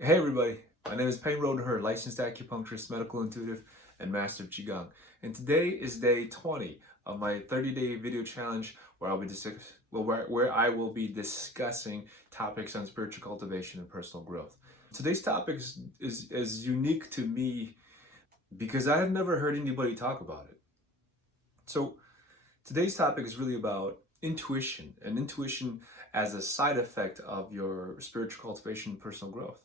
Hey everybody, my name is Payne Rodenher, licensed acupuncturist, medical intuitive, and master of Qigong. And today is day 20 of my 30-day video challenge where I will be discussing topics on spiritual cultivation and personal growth. Today's topic is unique to me because I have never heard anybody talk about it. So today's topic is really about intuition and intuition as a side effect of your spiritual cultivation and personal growth.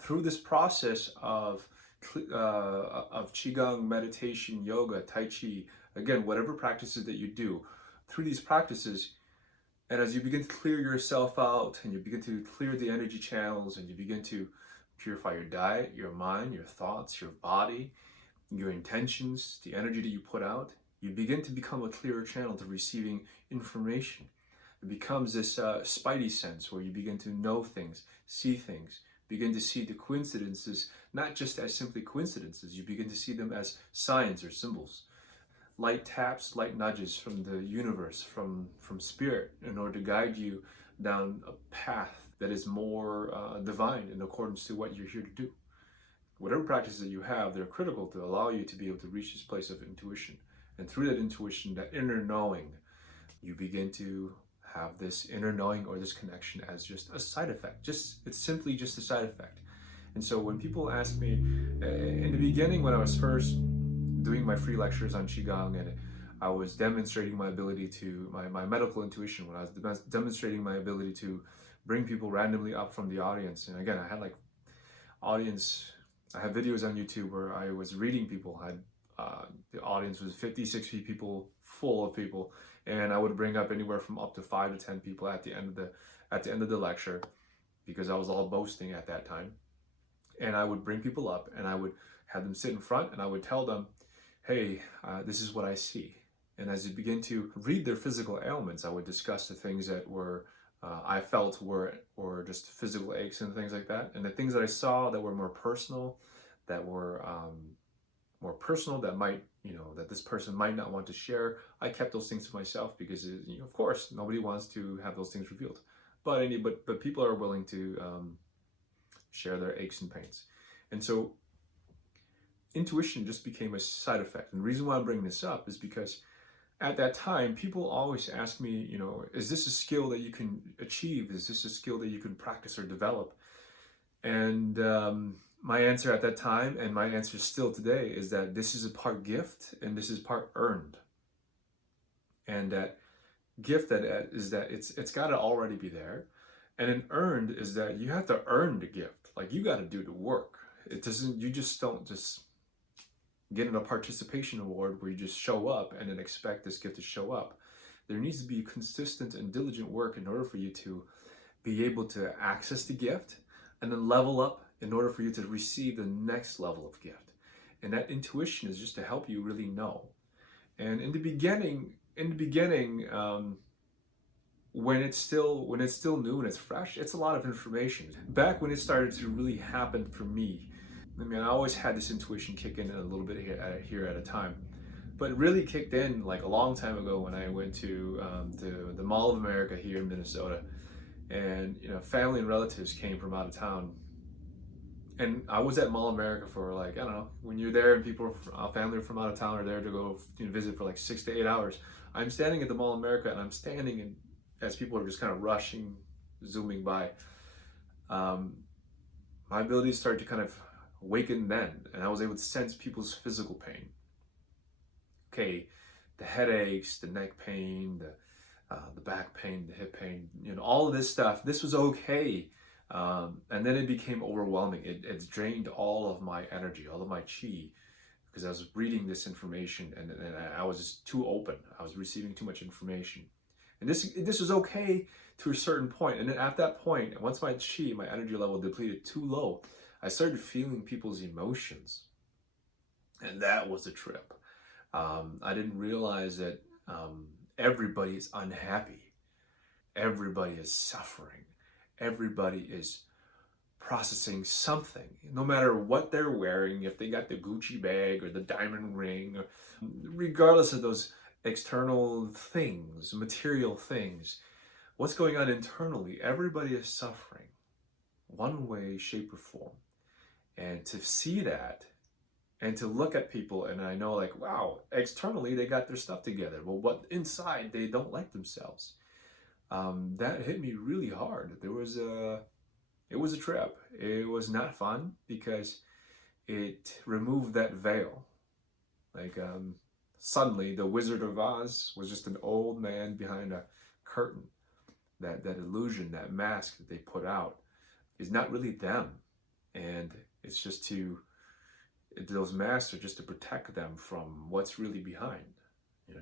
Through this process of qigong, meditation, yoga, tai chi, again, whatever practices that you do, through these practices, and as you begin to clear yourself out, and you begin to clear the energy channels, and you begin to purify your diet, your mind, your thoughts, your body, your intentions, the energy that you put out, you begin to become a clearer channel to receiving information. It becomes this spidey sense where you begin to know things, see things, begin to see the coincidences, not just as simply coincidences, you begin to see them as signs or symbols. Light taps, light nudges from the universe, from spirit, in order to guide you down a path that is more divine in accordance to what you're here to do. Whatever practices that you have, they're critical to allow you to be able to reach this place of intuition. And through that intuition, that inner knowing, you begin to have this inner knowing or this connection as just a side effect. It's simply just a side effect. And so when people ask me, in the beginning when I was first doing my free lectures on Qigong and I was demonstrating my ability to, my medical intuition, when I was demonstrating my ability to bring people randomly up from the audience. And again, I had like audience, I have videos on YouTube where I was reading people, the audience was 50, 60 people, full of people, and I would bring up anywhere from up to 5 to 10 people at the end of the lecture, because I was all boasting at that time. And I would bring people up and I would have them sit in front and I would tell them, hey, this is what I see. And as you begin to read their physical ailments, I would discuss the things that were I felt were just physical aches and things like that. And the things that I saw that were more personal, that might, that this person might not want to share, I kept those things to myself because, of course, nobody wants to have those things revealed. But people are willing to share their aches and pains. And so intuition just became a side effect. And the reason why I'm bringing this up is because at that time, people always ask me, is this a skill that you can achieve? Is this a skill that you can practice or develop? And my answer at that time, and my answer still today, is that this is a part gift and this is part earned. And that gift is that it's got to already be there, and an earned is that you have to earn the gift. Like, you got to do the work. It doesn't. You just don't just get in a participation award where you just show up and then expect this gift to show up. There needs to be consistent and diligent work in order for you to be able to access the gift and then level up in order for you to receive the next level of gift. And that intuition is just to help you really know. And in the beginning, when it's still new and it's fresh, it's a lot of information. Back when it started to really happen for me, I mean, I always had this intuition kick in a little bit here at a time, but it really kicked in like a long time ago when I went to the Mall of America here in Minnesota, and family and relatives came from out of town, and I was at Mall of America for, like, I don't know, when you're there and people, family from out of town are there to go visit for like 6 to 8 hours. I'm standing at the Mall of America and I'm standing, and as people are just kind of rushing, zooming by, my abilities started to kind of awaken then, and I was able to sense people's physical pain. Okay, the headaches, the neck pain, the back pain, the hip pain, all of this stuff. This was okay, and then it became overwhelming. It drained all of my energy, all of my chi, because I was reading this information and I was just too open. I was receiving too much information, and this was okay to a certain point. And then at that point, once my chi, my energy level depleted too low, I started feeling people's emotions, and that was a trip. I didn't realize that everybody is unhappy, everybody is suffering, everybody is processing something, no matter what they're wearing, if they got the Gucci bag or the diamond ring, regardless of those external things, material things, what's going on internally, everybody is suffering. one way, shape, or form. And to see that and to look at people, and I know, like, wow, externally they got their stuff together, but what inside they don't like themselves. That hit me really hard. It was a trip. It was not fun because it removed that veil. Like, suddenly the Wizard of Oz was just an old man behind a curtain. That illusion, that mask that they put out is not really them. And it's just those masks are just to protect them from what's really behind,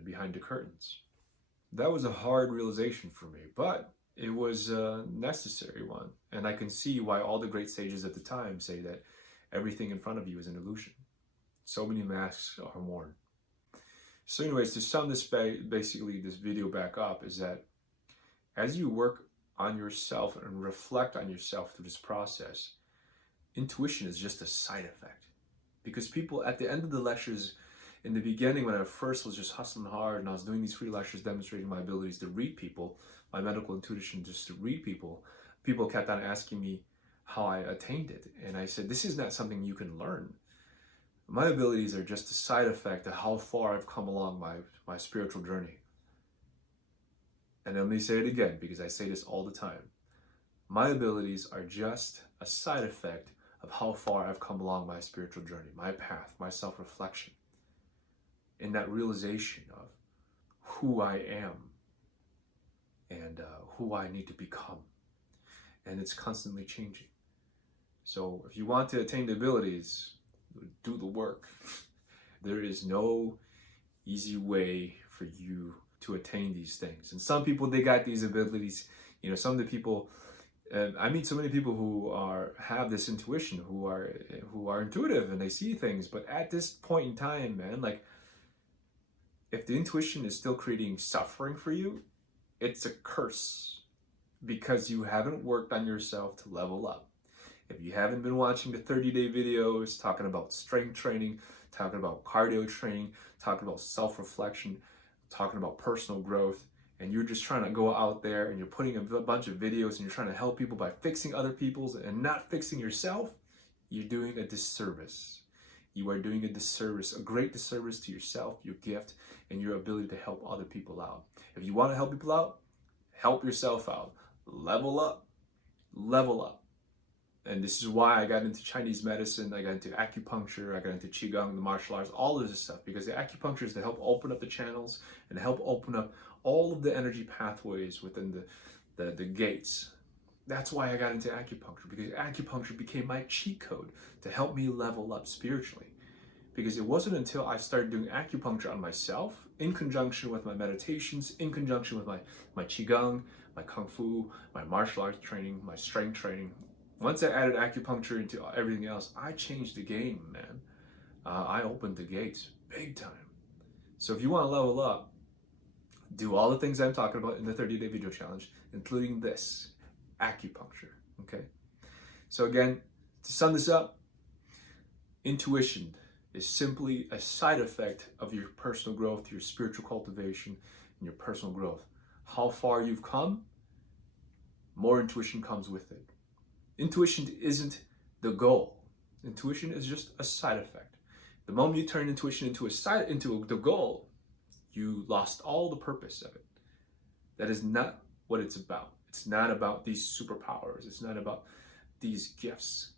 behind the curtains. That was a hard realization for me, but it was a necessary one. And I can see why all the great sages at the time say that everything in front of you is an illusion. So many masks are worn. So anyways, to sum this basically this video back up, is that as you work on yourself and reflect on yourself through this process, intuition is just a side effect. Because people at the end of the lectures, in the beginning when I first was just hustling hard and I was doing these free lectures demonstrating my abilities to read people, my medical intuition just to read people, people kept on asking me how I attained it. And I said, this is not something you can learn. My abilities are just a side effect of how far I've come along my spiritual journey. And let me say it again, because I say this all the time. My abilities are just a side effect of how far I've come along my spiritual journey, my path, my self-reflection, in that realization of who I am and who I need to become. And it's constantly changing. So if you want to attain the abilities, do the work. There is no easy way for you to attain these things. And some people, they got these abilities. Some of the people, I meet so many people who have this intuition, who are intuitive and they see things. But at this point in time, man, like, if the intuition is still creating suffering for you, it's a curse, because you haven't worked on yourself to level up. If you haven't been watching the 30-day videos talking about strength training, talking about cardio training, talking about self-reflection, talking about personal growth, and you're just trying to go out there and you're putting a bunch of videos and you're trying to help people by fixing other people's and not fixing yourself, you're doing a disservice. You are doing a disservice, a great disservice to yourself, your gift, and your ability to help other people out. If you want to help people out, help yourself out. Level up. Level up. And this is why I got into Chinese medicine, I got into acupuncture, I got into Qigong, the martial arts, all of this stuff, because the acupuncture is to help open up the channels and help open up all of the energy pathways within the gates. That's why I got into acupuncture, because acupuncture became my cheat code to help me level up spiritually. Because it wasn't until I started doing acupuncture on myself, in conjunction with my meditations, in conjunction with my Qigong, my Kung Fu, my martial arts training, my strength training. Once I added acupuncture into everything else, I changed the game, man. I opened the gates big time. So if you want to level up, do all the things I'm talking about in the 30-day video challenge, including this, acupuncture, okay? So again, to sum this up, intuition is simply a side effect of your personal growth, your spiritual cultivation, and your personal growth. How far you've come, more intuition comes with it. Intuition isn't the goal. Intuition is just a side effect. The moment you turn intuition into the goal, you lost all the purpose of it. That is not what it's about. It's not about these superpowers. It's not about these gifts.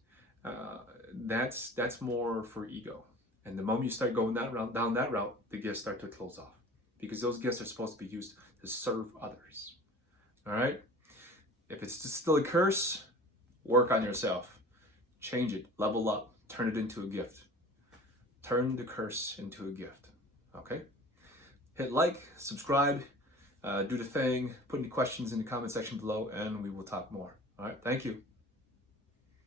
That's more for ego. And the moment you start going down that route, the gifts start to close off, because those gifts are supposed to be used to serve others. All right? If it's still a curse, work on yourself. Change it. Level up. Turn it into a gift. Turn the curse into a gift. Okay? Hit like, subscribe, do the thing, put any questions in the comment section below, and we will talk more. All right? Thank you.